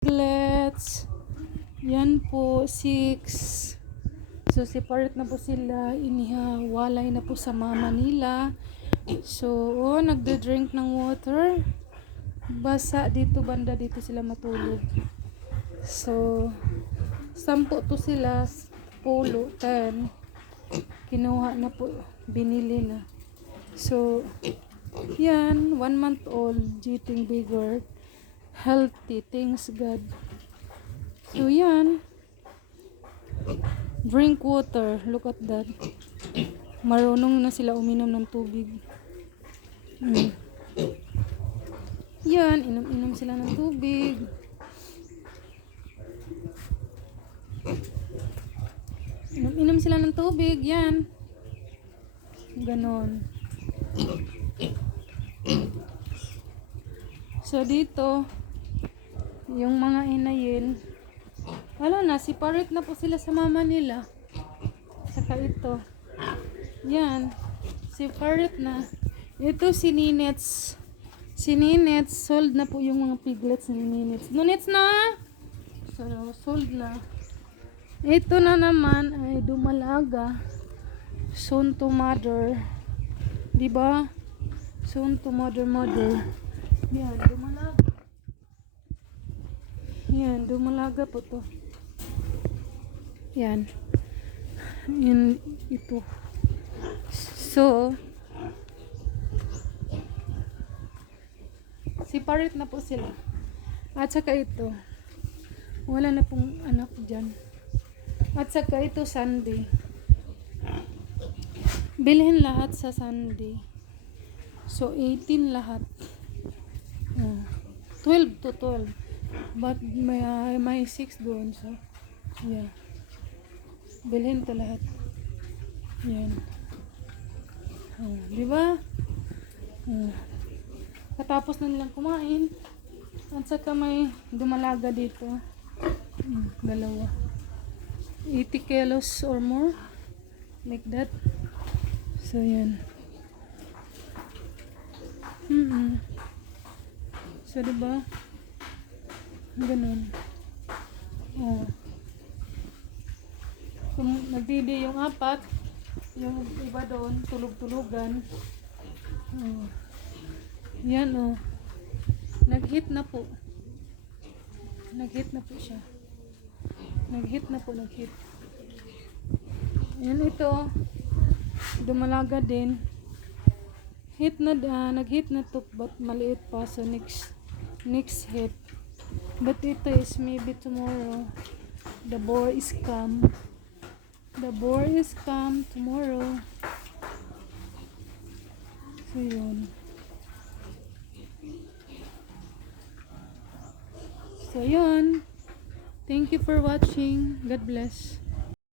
Piglets. Yan po, 6. So, separate na po sila. Inihawalay na po sa mama nila. So, nagde-drink ng water. Basa dito, banda dito sila matulog. So, 10 to sila. Polo, 10. Kinuha na po, binili na. So, yan, 1 month old, getting bigger. Healthy, thanks God. So, yan. Drink water. Look at that. Marunong na sila uminom ng tubig. Yan, inom-inom sila ng tubig. Inom-inom sila ng tubig. Yan. Ganon. So, dito, yung mga inayin, wala na, separate na po sila sa mama nila. Saka ito. Yan. Separate na. Ito si Ninets. Si Ninets, sold na po yung mga piglets ni Ninets. Ninets na! So, sold na. Ito na naman ay dumalaga. Soon to mother. Diba? Soon to mother. Yan, dumalaga. Yan, dumalaga po to. Yan. Yan, ito. So, separate na po sila. At saka ito. Wala na pong anak dyan. At saka ito, Sunday. Bilhin lahat sa Sunday. So, 18 lahat. 12 to 12. But may 6 doon. So, yeah. Bilhin to lahat. Yan. Diba? Katapos na nilang kumain. At saka may dumalaga dito. 2. 80 kilos or more. Like that. So, yan. So, diba? Ganun. Kung nagdidi yung 4, yung iba doon, tulog-tulugan. Yan, nag-hit na po. Nag-hit na po siya. Nag-hit. Yan, ito. Dumalaga din. Nag-hit na to, but maliit pa. So, next hit. But ito is maybe tomorrow. The boar is come. Tomorrow. So, yun. Thank you for watching. God bless.